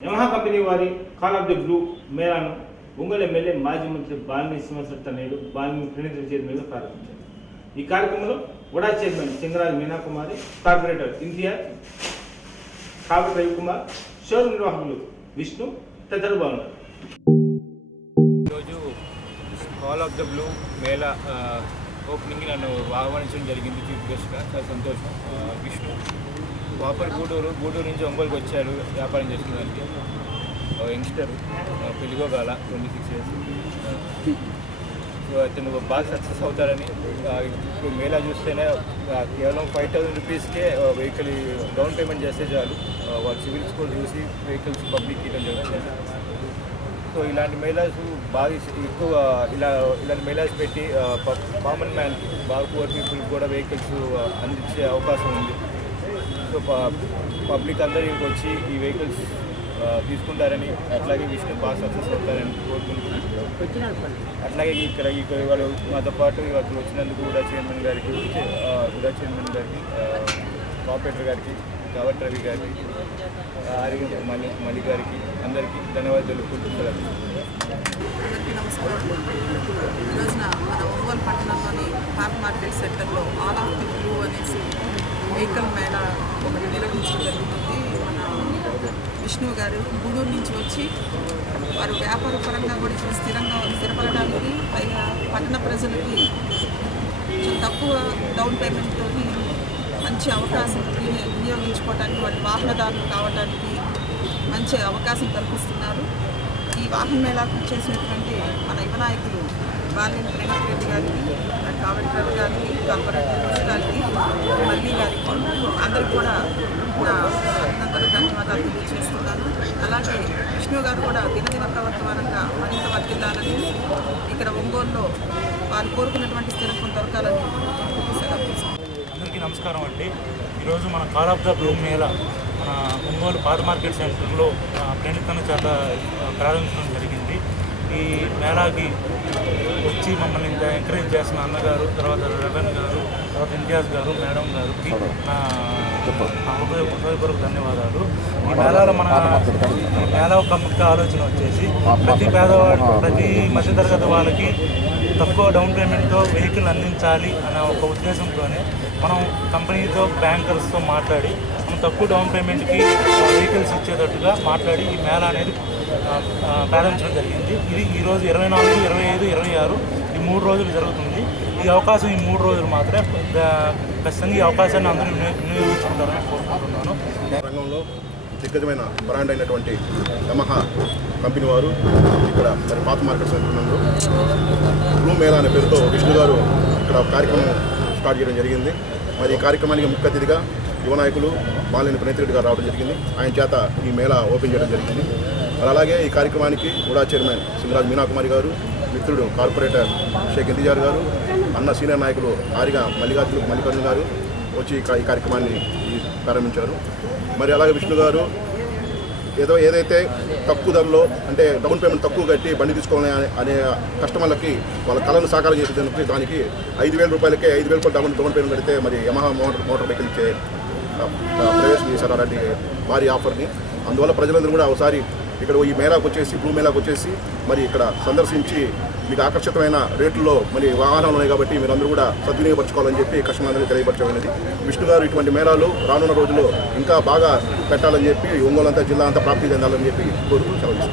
Yamaha company వారి call of the blue మేళాను Ongole MLA మాజీ మంత్రి బాలిని శ్రీనివాసరెడ్డి తనయుడు బాలిని ప్రణీత చేతి ప్రారంభించారు ఈ కార్యక్రమంలో వడా చైర్మన్ సింగరాజ్ మీనాకుమారి కార్పొరేటర్ ఇంతియాజ్ కావి రవికుమార్ షోరూమ్ నిర్వాహకులు విష్ణు తదితరులు బాగున్నారు ఈరోజు call of the blue Mela opening నన్ను ఆహ్వానించడం జరిగింది చీఫ్ గెస్ట్గా చాలా సంతోషం. విష్ణు. వాపర్ గూడూరు గూడూరు నుంచి ఒంగోలుకి వచ్చాడు వ్యాపారం చేసుకోవడానికి యంగ్స్టర్ ఆ, పెళ్ళిగోగాల ట్వంటీ సిక్స్ ఇయర్స్. సో అతను బాగా సక్సెస్ అవుతారని ఇప్పుడు మేళా చూస్తేనే కేవలం ఫైవ్ థౌసండ్ రూపీస్కే వెహికల్ డౌన్ పేమెంట్ చేస్తే చాలు. వాళ్ళు సివిల్ స్కోర్ చూసి వెహికల్స్ పబ్లిక్ ఇవ్వడం జరుగుతుంది సో ఇలాంటి మేళాస్ బాగా ఎక్కువ ఇలా ఇలాంటి మేళాస్ పెట్టి కామన్ మ్యాన్ బాగా పూర్ పీపుల్ కూడా వెహికల్స్ అందించే అవకాశం ఉంది. సో పబ్లిక్ అందరూ ఇక్కడికి వచ్చి ఈ వెహికల్స్ తీసుకుంటారని అట్లాగే విషయం బాగా సక్సెస్ అవుతారని కోరుకుంటున్నాను. అట్లాగే ఇక్కడ ఇక్కడ వాళ్ళు మాతో పాటు ఇక్కడ వచ్చినందుకు కూడా చైర్మన్ గారికి కూడా చైర్మన్ గారికి కాపరేటర్ గారికి కవర్ రవి గారికి ఆరి మణి మణి గారికి అందరికీ ధన్యవాదాలు కూర్చుంటారు నమస్కారం ఈ రోజున మన ఒంగోలు పట్టణంలోని హాఫ్ మార్కెట్ సెంటర్లో ఆల్ ఆఫ్ ది బ్లూ అనేసి వెహికల్ మేళ ఒకటి నిర్వహించడం జరుగుతుంది. మన విష్ణు గారు గూడూరు నుంచి వచ్చి వారు వ్యాపార పరంగా కూడా ఇక్కడ స్థిరంగా స్థిరపడడానికి పైగా పట్టణ ప్రజలకి కొంచెం తక్కువ డౌన్ పేమెంట్తో మంచి అవకాశం వినియోగించుకోవడానికి వారి వాహనదారులు కావడానికి మంచి అవకాశం కల్పిస్తున్నారు. ఈ వాహన మేళాకు చేసినటువంటి మన యువ నాయకులు బాలినేని ప్రేమత్ రెడ్డి గారికి కావటి రవి గారికి కాంపరెడ్డి గారికి మల్లి గారికి అందరికి కూడా నా అభినందనలు ధన్యవాదాలు తెలియజేస్తున్నాను. అలాగే విష్ణు గారు కూడా దినదిన ప్రవర్తమానంగా మరింత వర్తిల్లాలని ఇక్కడ ఒంగోలులో వారు కోరుకున్నటువంటి స్థిరత్వం దొరకాలని అందరికీ నమస్కారం అండి. ఈరోజు మన కాల్ ఆఫ్ ద బ్లూ మేళ మన ఒంగోలు పాత మార్కెట్ సెంటర్లో ప్రణితన చేత ప్రారంభించడం జరిగింది. ఈ మేళాకి వచ్చి మమ్మల్ని ఎంకరేజ్ చేసిన అన్నగారు తర్వాత రవీన్ గారు తర్వాత ఇంతియాజ్ గారు మేడం గారికి నా నా హృదయ హృదయపూర్వక ధన్యవాదాలు. ఈ మేళాలో మన ఈ మేళా ఒక ముఖ్య ఆలోచన వచ్చేసి ప్రతి పేదవాడు ప్రతి మధ్యతరగతి వాళ్ళకి తక్కువ డౌన్ పేమెంట్తో వెహికల్ అందించాలి అనే ఒక ఉద్దేశంతోనే మనం కంపెనీతో బ్యాంకర్స్తో మాట్లాడి తక్కువ డౌన్ పేమెంట్కి వెహికల్స్ ఇచ్చేటట్టుగా మాట్లాడి ఈ మేళా అనేది ప్రారంభించడం జరిగింది. ఇది ఈరోజు ఇరవై నాలుగు ఇరవై ఐదు ఇరవై ఆరు ఈ మూడు రోజులు జరుగుతుంది. ఈ అవకాశం ఈ మూడు రోజులు మాత్రమే ఖచ్చితంగా ఈ అవకాశాన్ని అందరూ వినియోగించుకుంటారని కోరుకుంటున్నాను. రంగంలో దిగ్గజమైన బ్రాండ్ అయినటువంటి యమహా కంపెనీ వారు ఇక్కడ మరి పాత మార్కెట్ సెంటర్ నందు బ్లూ మేళా అనే పేరుతో విష్ణు గారు ఇక్కడ కార్యక్రమం స్టార్ట్ చేయడం జరిగింది. మరి ఈ కార్యక్రమానికి ముఖ్య అతిథిగా యువ నాయకులు బాలినేని ప్రణీతిరెడ్డి గారు రావడం జరిగింది. ఆయన చేత ఈ మేళా ఓపెన్ చేయడం జరిగింది. అలాగే ఈ కార్యక్రమానికి కూడా చైర్మన్ సింగరాజ్ మీనాకుమారి గారు మిత్రుడు కార్పొరేటర్ షేక్ ఇంతిజార్ గారు అన్న సీనియర్ నాయకులు ఆరిగా మల్లికార్జున మల్లికార్జున గారు వచ్చి ఈ కార్యక్రమాన్ని ప్రారంభించారు. మరి అలాగే విష్ణు గారు ఏదో ఏదైతే తక్కువ ధరలో అంటే డౌన్ పేమెంట్ తక్కువ కట్టి బండి తీసుకోవాలని అనే- అనే కస్టమర్లకి వాళ్ళ కళను సాకారం చేసేదానికి దానికి ఐదు వేల రూపాయలకే ఐదు వేల రూపాయలు డౌన్ డౌన్ పేమెంట్ పెడితే మరి యమహా మోటార్ మోటార్ వెహికల్ ఇచ్చే ప్రవేశం చేశారు అలాంటి భారీ ఆఫర్ని. అందువల్ల ప్రజలందరూ కూడా ఒకసారి ఇక్కడ ఈ మేళాకు వచ్చేసి భూ మేళాకు వచ్చేసి మరి ఇక్కడ సందర్శించి మీకు ఆకర్షితమైన రేట్లలో మరి వాహనాలు ఉన్నాయి కాబట్టి మీరు అందరూ కూడా సద్వినియోగపరచుకోవాలని చెప్పి కస్టమర్లందరికీ తెలియపరచమైనది విష్ణు గారు ఇటువంటి మేళాలు రానున్న రోజుల్లో ఇంకా బాగా పెట్టాలని చెప్పి ఒంగోలంతా జిల్లా అంతా ప్రాప్తి చెందాలని చెప్పి కోరుకుని సెలవు